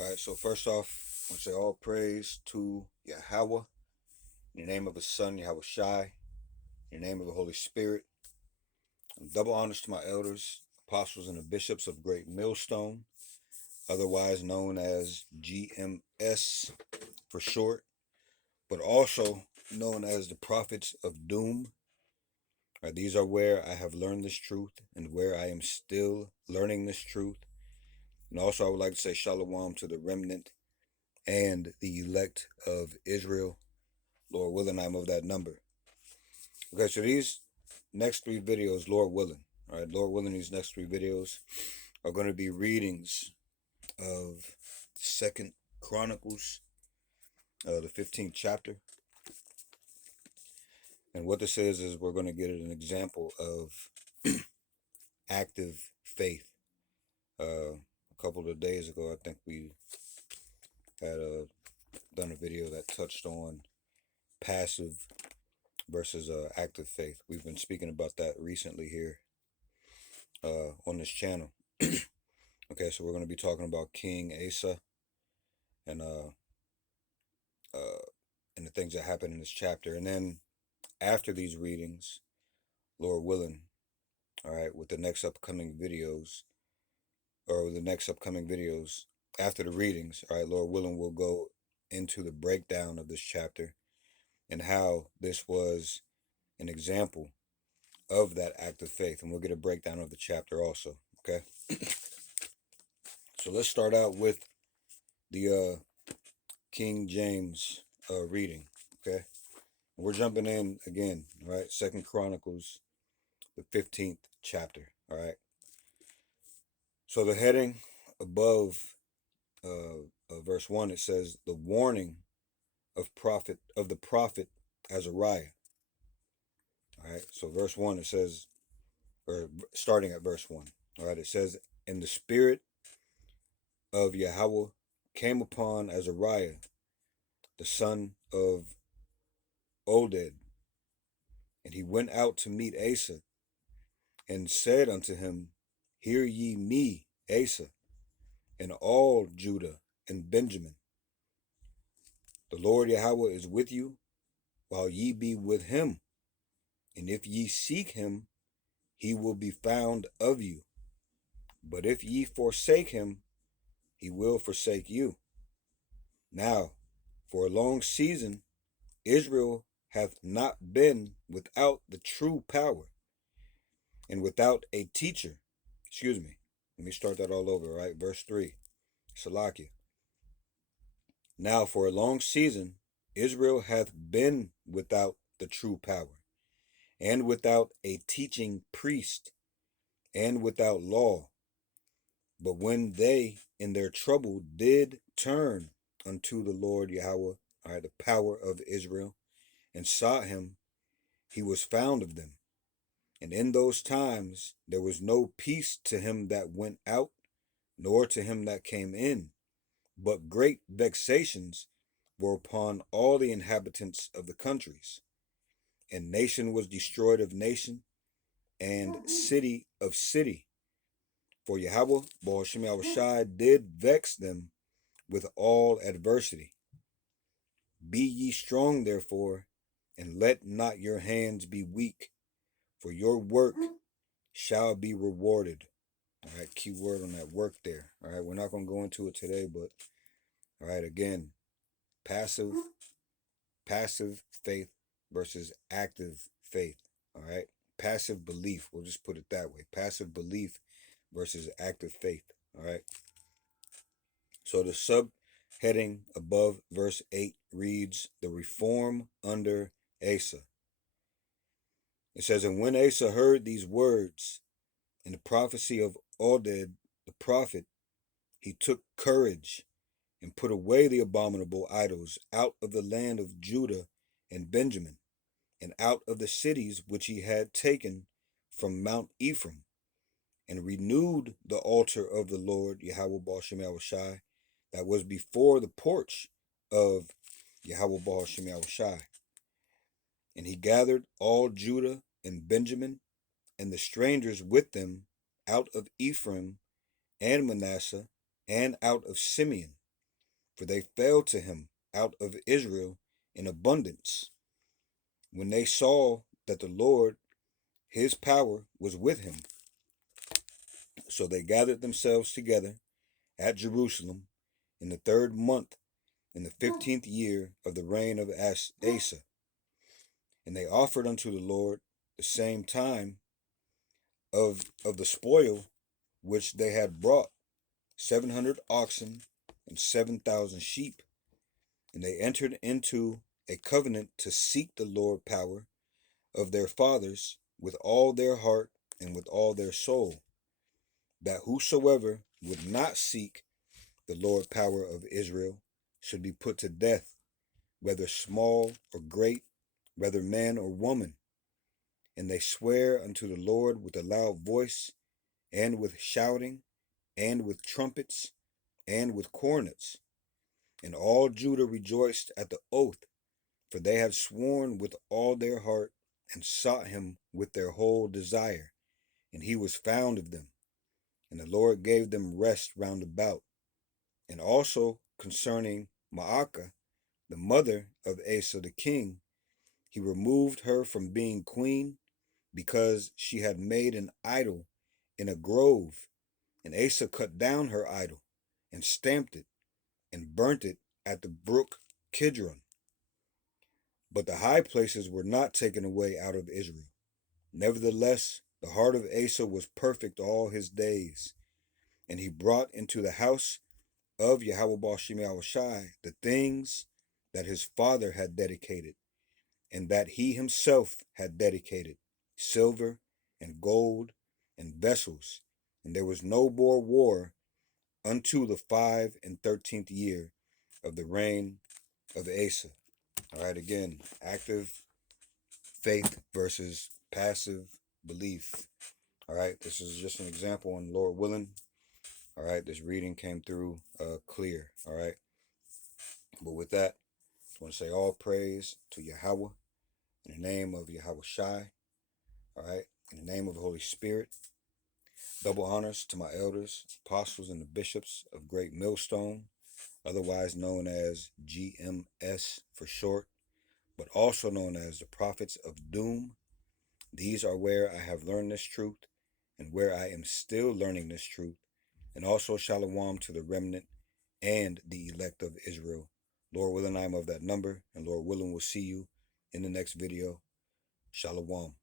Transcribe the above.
All right, so first off, I want to say all praise to Yahweh, in the name of His Son, Yahweh Shai, in the name of the Holy Spirit. And double honors to my elders, apostles, and the bishops of Great Millstone, otherwise known as GMS for short, but also known as the prophets of doom. All right, these are where I have learned this truth and where I am still learning this truth. And also, I would like to say shalom to the remnant and the elect of Israel. Lord willing, I'm of that number. Okay, so these next three videos, Lord willing, all right, Lord willing, these next three videos are going to be readings of Second Chronicles, the 15th chapter. And what this is we're going to get an example of active faith. A couple of days ago, I think we had done a video that touched on passive versus active faith. We've been speaking about that recently here on this channel. Okay, so we're going to be talking about King Asa and uh, and the things that happen in this chapter. And then after these readings, Lord willing, all right, with the next upcoming videos, after the readings, all right, Lord willing, we'll go into the breakdown of this chapter and how this was an example of that act of faith. And we'll get a breakdown of the chapter also, okay? So let's start out with the King James reading, okay? We're jumping in again, all right? Second Chronicles, the 15th chapter, all right? So the heading above verse 1, it says, the warning of the prophet Azariah, all right? So verse 1, it says, or starting at verse 1, all right? It says, and the spirit of Yahweh came upon Azariah, the son of Oded, and he went out to meet Asa, and said unto him, hear ye me, Asa, and all Judah and Benjamin. The Lord Yahweh is with you, while ye be with him. And if ye seek him, he will be found of you. But if ye forsake him, he will forsake you. Now, for a long season, Israel hath not been without the true power, and without a teacher. Excuse me. Let me start that all over, right? Verse 3. Salakia. Now for a long season, Israel hath been without the true power, and without a teaching priest, and without law. But when they in their trouble did turn unto the Lord Yahweh, the power of Israel, and sought him, he was found of them. And in those times there was no peace to him that went out, nor to him that came in, but great vexations were upon all the inhabitants of the countries. And nation was destroyed of nation, and city of city. For Yahweh, Baal Shem Shai, did vex them with all adversity. Be ye strong, therefore, and let not your hands be weak, for your work shall be rewarded. All right, key word on that work there. All right, we're not going to go into it today, but all right, again, passive faith versus active faith. All right, passive belief. We'll just put it that way. Passive belief versus active faith. All right. So the subheading above verse 8 reads, the reform under Asa. It says, and when Asa heard these words and the prophecy of Oded the prophet, he took courage and put away the abominable idols out of the land of Judah and Benjamin, and out of the cities which he had taken from Mount Ephraim, and renewed the altar of the Lord Yahweh Baal Shem Shai that was before the porch of Yahweh Baal Shem Shai. And he gathered all Judah and Benjamin and the strangers with them out of Ephraim and Manasseh and out of Simeon, for they fell to him out of Israel in abundance, when they saw that the Lord, his power, was with him. So they gathered themselves together at Jerusalem in the 3rd month, in the 15th year of the reign of Asa. And they offered unto the Lord the same time of the spoil which they had brought, 700 oxen and 7,000 sheep. And they entered into a covenant to seek the Lord power of their fathers with all their heart and with all their soul, that whosoever would not seek the Lord power of Israel should be put to death, whether small or great, whether man or woman. And they swear unto the Lord with a loud voice, and with shouting, and with trumpets, and with cornets. And all Judah rejoiced at the oath, for they had sworn with all their heart, and sought him with their whole desire. And he was found of them. And the Lord gave them rest round about. And also concerning Maacah, the mother of Asa the king, he removed her from being queen, because she had made an idol in a grove. And Asa cut down her idol, and stamped it, and burnt it at the brook Kidron. But the high places were not taken away out of Israel. Nevertheless, the heart of Asa was perfect all his days. And he brought into the house of Yahweh Ba'al Shai the things that his father had dedicated, and that he himself had dedicated, silver and gold and vessels. And there was no more war unto the 513th year of the reign of Asa. All right, again, active faith versus passive belief. All right, this is just an example, and Lord willing, all right, this reading came through clear. All right, but with that, I want to say all praise to Yahweh in the name of Yahweh Shai. All right, in the name of the Holy Spirit. Double honors to my elders, apostles, and the bishops of Great Millstone, otherwise known as GMS for short, but also known as the prophets of doom. These are where I have learned this truth, and where I am still learning this truth. And also shalom to the remnant and the elect of Israel. Lord willing, I am of that number, and Lord willing, we'll see you in the next video. Shalom.